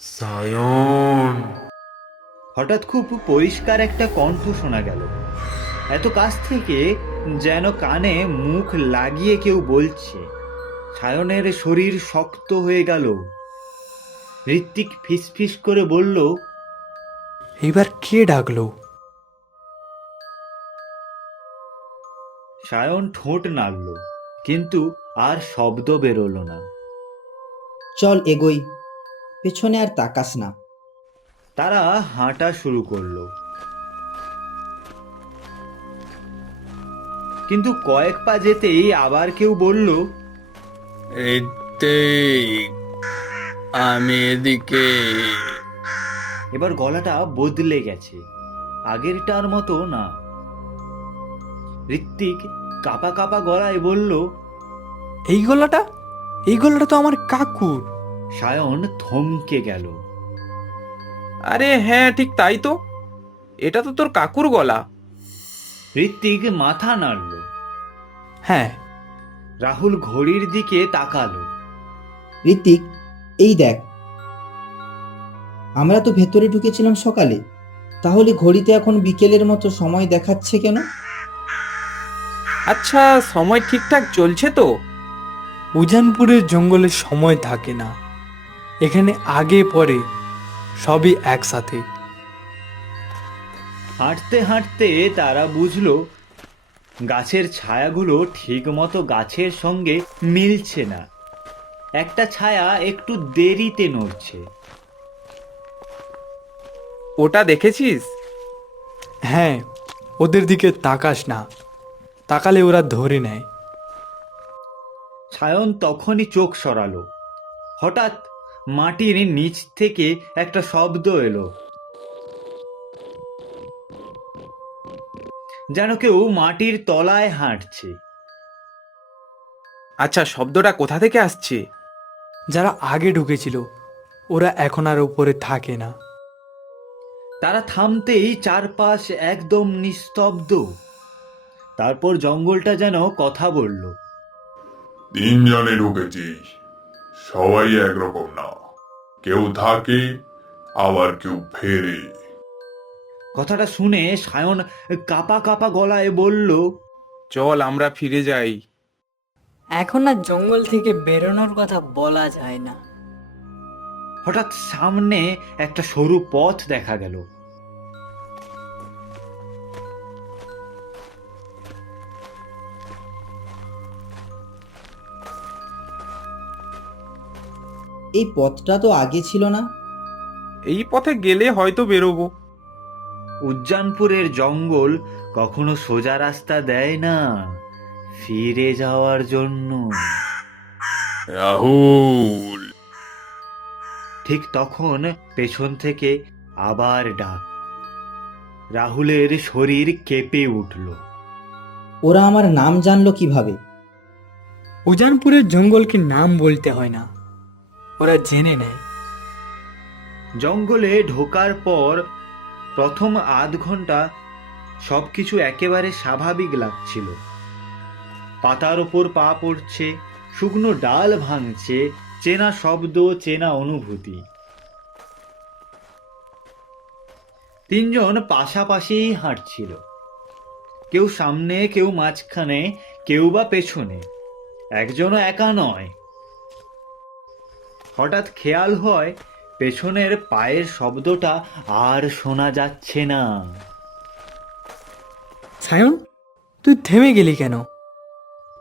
সায়ন। হঠাৎ খুব পরিষ্কার একটা কণ্ঠ শোনা গেল, এত কাছ থেকে যেন কানে মুখ লাগিয়ে কেউ বলছে। সায়নের শরীর শক্ত হয়ে গেল। ঋত্বিক ফিসফিস করে বলল, এইবার কে ডাকলো? সায়ন ঠোঁট নাড়ল, কিন্তু আর শব্দ বেরোলো না। চল এগোই, পেছনে আর তাকাস না। তারা হাঁটা শুরু করলো, কিন্তু কয়েক পা যেতেই আবার কেউ বলল, ঋত্বিক, আমি এদিকে। এবার গলাটা বদলে গেছে, আগেরটার মতো না। ঋত্বিক কাঁপা কাঁপা গলায় বলল, এই গলাটা, এই গলাটা তো আমার কাকুর। সায়ন থমকে গেল। আরে হ্যাঁ, ঠিক তাই তো, এটা তো তোর কাকুর গলা। ঋত্বিক মাথা নাড়ল। হ্যাঁ, রাহুল ঘড়ির দিকে তাকালো। ঋত্বিক, এই দেখ, আমরা তো ভেতরে ঢুকেছিলাম সকালে, তাহলে ঘড়িতে এখন বিকেলের মতো সময় দেখাচ্ছে কেন? আচ্ছা, সময় ঠিকঠাক চলছে তো? উজানপুরের জঙ্গলে সময় থাকে না, এখানে আগে পরে সবই একসাথে। হাঁটতে হাঁটতে তারা বুঝলো গাছের ছায়াগুলো ঠিক মতো গাছের সঙ্গে মিলছে না। একটা ছায়া একটু দেরিতে নড়ছে। ওটা দেখেছিস? হ্যাঁ, ওদের দিকে তাকাস না, তাকালে ওরা ধরে নেয়। সায়ন তখনই চোখ সরালো। হঠাৎ মাটির নিচ থেকে একটা শব্দ এলো, যেন কেউ মাটির তলায় হাঁটছে। আচ্ছা, শব্দটা কোথা থেকে আসছে? যারা আগে ঢুকেছিল ওরা এখন আর উপরে থাকে না। তারা থামতেই চারপাশ একদম নিস্তব্ধ। তারপর জঙ্গলটা যেন কথা বলল। তিনজনে ঢুকেছিস, সবাই একরকম না, কেউ থাকে আবার কেউ ফেরে। কথাটা শুনে সায়ন কাঁপা কাঁপা গলায় বলল, চল আমরা ফিরে যাই। এখন আর জঙ্গল থেকে বেরোনোর কথা বলা যায় না। হঠাৎ সামনে একটা সরু পথ দেখা গেল। এই পথটা তো আগে ছিল না। এই পথে গেলে হয়তো বেরোবো। উজ্জানপুরের জঙ্গল কখনো সোজা রাস্তা দেয় না, ফিরে যাওয়ার জন্য। রাহুল। ঠিক তখন পেছন থেকে আবার ডাক। রাহুলের শরীর কেঁপে উঠল। ওরা আমার নাম জানলো কিভাবে? উজানপুরের জঙ্গলকে নাম বলতে হয় না, ওরা জেনে নেয়। জঙ্গলে ঢোকার পর প্রথম আধ ঘন্টা সবকিছু একেবারে স্বাভাবিক লাগছিল। পাতার ওপর পা পড়ছে, শুকনো ডাল ভাঙছে, চেনা শব্দ, চেনা অনুভূতি। তিনজন পাশাপাশি হাঁটছিল, কেউ সামনে, কেউ মাঝখানে, কেউ বা পেছনে, একজনও একা নয়। হঠাৎ খেয়াল হয় পেছনের পায়ের শব্দটা আর শোনা যাচ্ছে না। সায়ন, তুই থেমে গেলি কেন?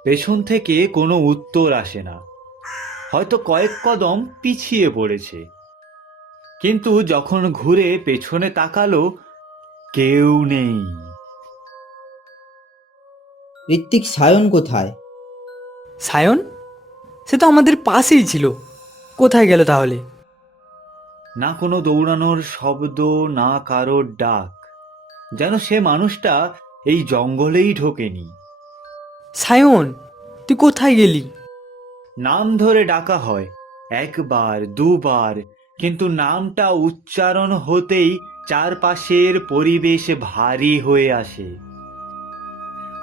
পেছন থেকে কোনো উত্তর আসে না, হয়তো কয়েক কদম পিছিয়ে পড়েছে। কিন্তু যখন ঘুরে পেছনে তাকালো, কেউ নেই। ঋত্বিক, সায়ন কোথায়? সায়ন, সে তো আমাদের পাশেই ছিল, কোথায় গেল তাহলে? না কোনো দৌড়ানোর শব্দ, না কারোর ডাক, যেন সে মানুষটা এই জঙ্গলেই ঢোকেনি। সায়ন, তুই কোথায় গেলি? নাম ধরে ডাকা হয় একবার দুবার, কিন্তু নামটা উচ্চারণ হতেই চারপাশের পরিবেশ ভারী হয়ে আসে।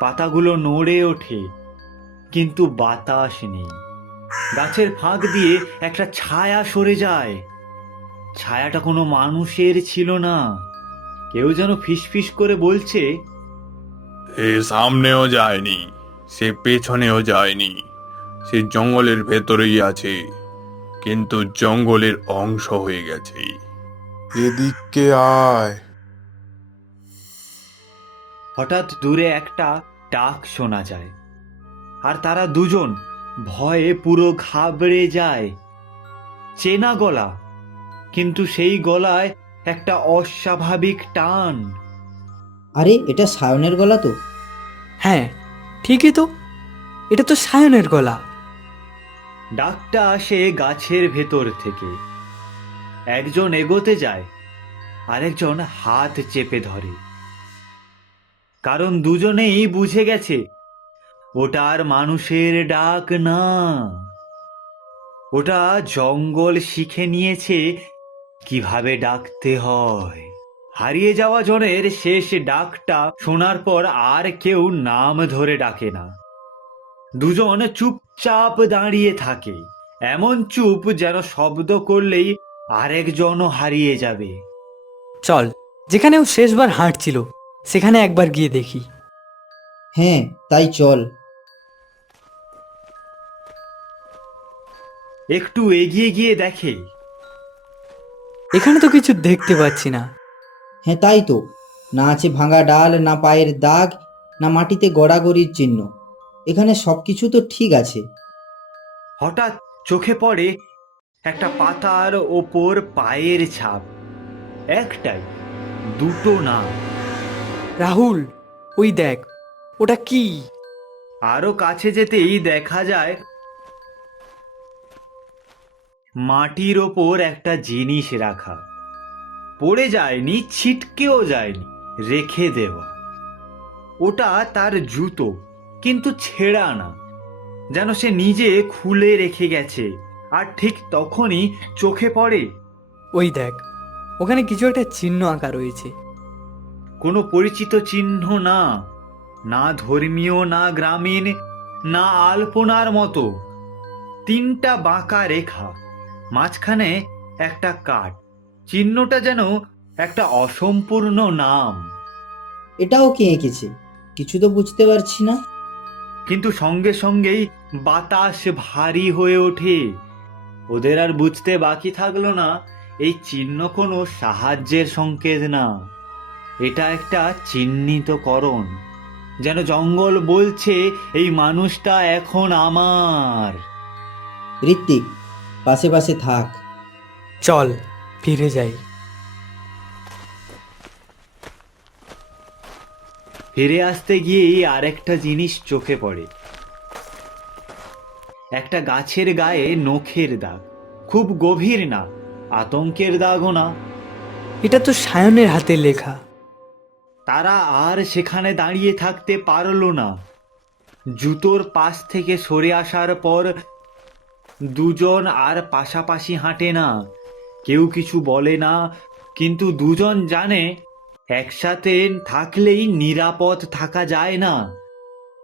পাতাগুলো নড়ে ওঠে, কিন্তু বাতাস নেই। গাছের ফাঁক দিয়ে একটা ছায়া সরে যায়। ছায়াটা কোনো মানুষের ছিল না। কেউ যেন ফিসফিস করে বলছে, সে সামনেও যায়নি, সে পেছনেও যায়নি, সে জঙ্গলের ভেতরেই আছে, কিন্তু জঙ্গলের অংশ হয়ে গেছে। এদিকে আয়। হঠাৎ দূরে একটা ডাক শোনা যায়, আর তারা দুজন ভয়ে পুরো ঘাবড়ে যায়। চেনা গলা, কিন্তু সেই গলায় একটা অস্বাভাবিক টান। আরে এটা সায়নের গলা তো। হ্যাঁ, ঠিকই তো, এটা তো সায়নের গলা। ডাকটা আসে গাছের ভেতর থেকে। একজন এগোতে যায়, আরেকজন হাত চেপে ধরে, কারণ দুজনেই বুঝে গেছে ওটা আর মানুষের ডাক না। ওটা জঙ্গল শিখে নিয়েছে কিভাবে ডাকতে হয়। হারিয়ে যাওয়া জনের শেষ ডাকটা শোনার পর আর কেউ নাম ধরে ডাকে না। দুজন চুপচাপ দাঁড়িয়ে থাকে, এমন চুপ যেন শব্দ করলেই আরেকজনও হারিয়ে যাবে। চল, যেখানে ও শেষবার হাঁটছিল সেখানে একবার গিয়ে দেখি। হ্যাঁ, তাই চল। একটু এগিয়ে গিয়ে দেখে এখানে তো কিছু দেখতে পাচ্ছি না। হ্যাঁ, তাই তো। না আছে ভাঙা ডাল, না পায়ের দাগ, না মাটিতে গড়াগড়ির চিহ্ন। এখানে সবকিছু তো ঠিক আছে। হঠাৎ চোখে পড়ে একটা পাতার ওপর পায়ের ছাপ। একটাই, দুটো না। রাহুল, ওই দেখ, ওটা কি? আরো কাছে যেতেই দেখা যায় মাটির ওপর একটা জিনিস রাখা। পড়ে যায়নি, ছিটকেও যায়নি, রেখে দেওয়া। ওটা তার জুতো, কিন্তু ছেঁড়া না, যেন সে নিজে খুলে রেখে গেছে। আর ঠিক তখনই চোখে পড়ে ওই দেখ, ওখানে কিছু একটা চিহ্ন আঁকা রয়েছে। কোনো পরিচিত চিহ্ন না, না ধর্মীয়, না গ্রামীণ, না আলপনার মতো। তিনটা বাঁকা রেখা, মাঝখানে একটা কাঠ। চিহ্নটা যেন একটা অসম্পূর্ণ নাম। এটাও কে এঁকেছে? কিছু তো বুঝতে পারছি না। কিন্তু সঙ্গে সঙ্গেই বাতাস ভারী হয়ে ওঠে। ওদের আর বুঝতে বাকি থাকলো না এই চিহ্ন কোনো সাহায্যের সংকেত না, এটা একটা চিহ্নিতকরণ। যেন জঙ্গল বলছে এই মানুষটা এখন আমার। ঋত্বিক, পাশে পাশে থাক। চল ফিরে যাই। ফিরে আসতে গিয়েই আরেকটা জিনিস চোখে পড়ে। একটা গাছের গায়ে নখের দাগ, খুব গভীর না, আতঙ্কের দাগও না। এটা তো সায়নের হাতে লেখা। তারা আর সেখানে দাঁড়িয়ে থাকতে পারলো না। জুতোর পাশ থেকে সরে আসার পর দুজন আর পাশাপাশি হাঁটে না, কেউ কিছু বলে না, কিন্তু দুজন জানে একসাথে থাকলেই নিরাপদ থাকা যায় না।